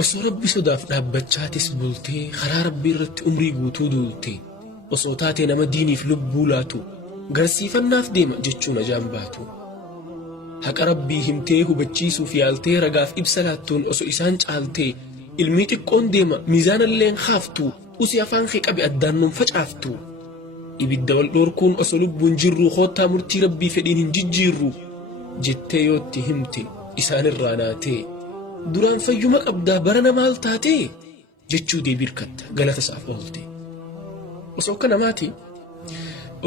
osoo rabbi sodaaf dhaabbachaatis bultee karaa rabbii irratti umrii guutuu duulte osoo taate nama diiniif lubbuu laatu garsiifannaaf deema jechuun ajaan baatu haqa rabbii himtee hubachiisuuf yaaltee ragaaf ibsa laattuun osoo isaan caaltee ilmii xiqqoon deema miizaanalleen haaftu usii afaan kee qabe addaan nun facaaftu ibidda wal dhoorkuun osoo lubbuun jirru koottaa murtii rabbii fedhiin hin jijjiirru jettee yootti himte isaanirraa naatee duraan fayyuma qabdaa barana maal taatee jechuu deebirkatta galata isaaf oolte osoo akka namaati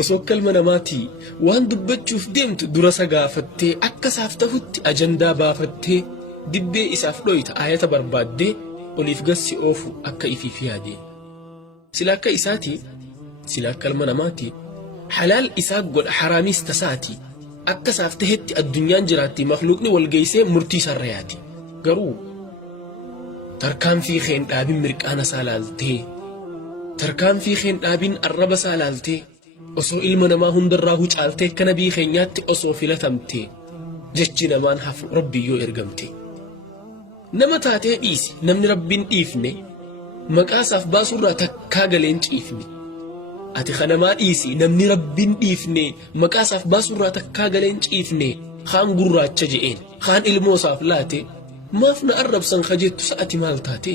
osoo akka ilma namaati waan dubbachuuf deemtu dura isa gaafattee akka isaaf ta'utti ajandaa baafattee dibbee isaaf dhoyta ayata barbaaddee oliif gassi oofu akka ifiif yaadee sila akka isaati sila akka ilma namaati halaal isaa godha haraamis tasaati akka isaaf ta'etti addunyaan jiraatti makhluuqni walgeessee murtii sarra yaati garuu tarkaanfii keen dhaabin mirqaana isaa laaltee tarkaanfii keen dhaabin arraba isaa laaltee osoo ilma namaa hundarraa hucaaltee akka nabii keenyaatti osoo filatamte jechi namaan hafu rabbi yoo ergamte nama taatee dhiisi namni rabbiin dhiifne maqaa isaaf baasurraa takkaa galeen ciifne ati kanamaa dhiisi namni rabbiin dhiifne maqaa isaaf baasurraa takkaa galeen ciifne kaan gurraacha je'een kaan ilmoo isaaf laate maaf na arrabsan kajettu sa'ati maal taate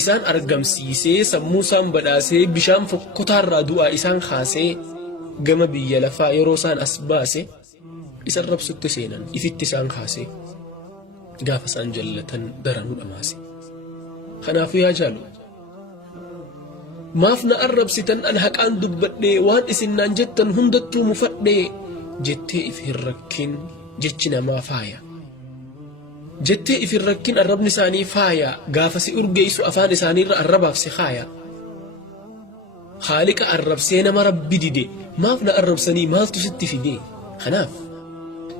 isaan argamsiisee sammuu isaan badhaasee bishaan fokkotaarraa du'aa isaan kaasee gama biyya lafaa yeroo isaan as baase isan rabsutti seenan ifitti isaan kaasee gaafa isaan jallatan daranuu dhamaase kanaafuu yaa jaalu maaf na arrabsitan an haqaan dubbadhee waan isinnaan jettan hundattuu mufadhee jettee if hin rakkin jechi namaa faaya jettee if hin rakkin arrabni isaanii faaya gaafa si urgeessu afaan isaaniirra arrabaaf si kaaya haaliqa arrabsee nama rabbi dide maaf na arrabsanii maaltu sitti fide kanaaf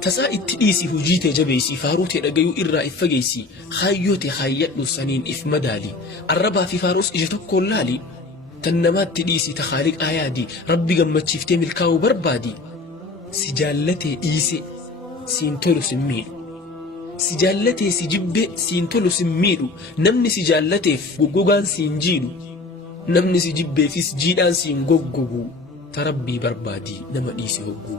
tasaa itti dhiisi hujii tee jabeessi faaruu tee dhagayuu irraa if fageessi kaayyoo tee kaayyadhu saniin if madaali arrabaa fi faaruus ija tokkoon laali tan namaatti dhiisi ta haaliqaa yaadi rabbi gammachiiftee milkaa'uu barbaadi si jaallatee dhiise siin tolu sin miidhu si jaallatee si jibbe siin tolu sin miidhu namni si jaallateef goggogaan siin jiidhu namni si jibbeefis jiidhaan siin goggogu ta rabbii barbaadi nama dhiise hogguu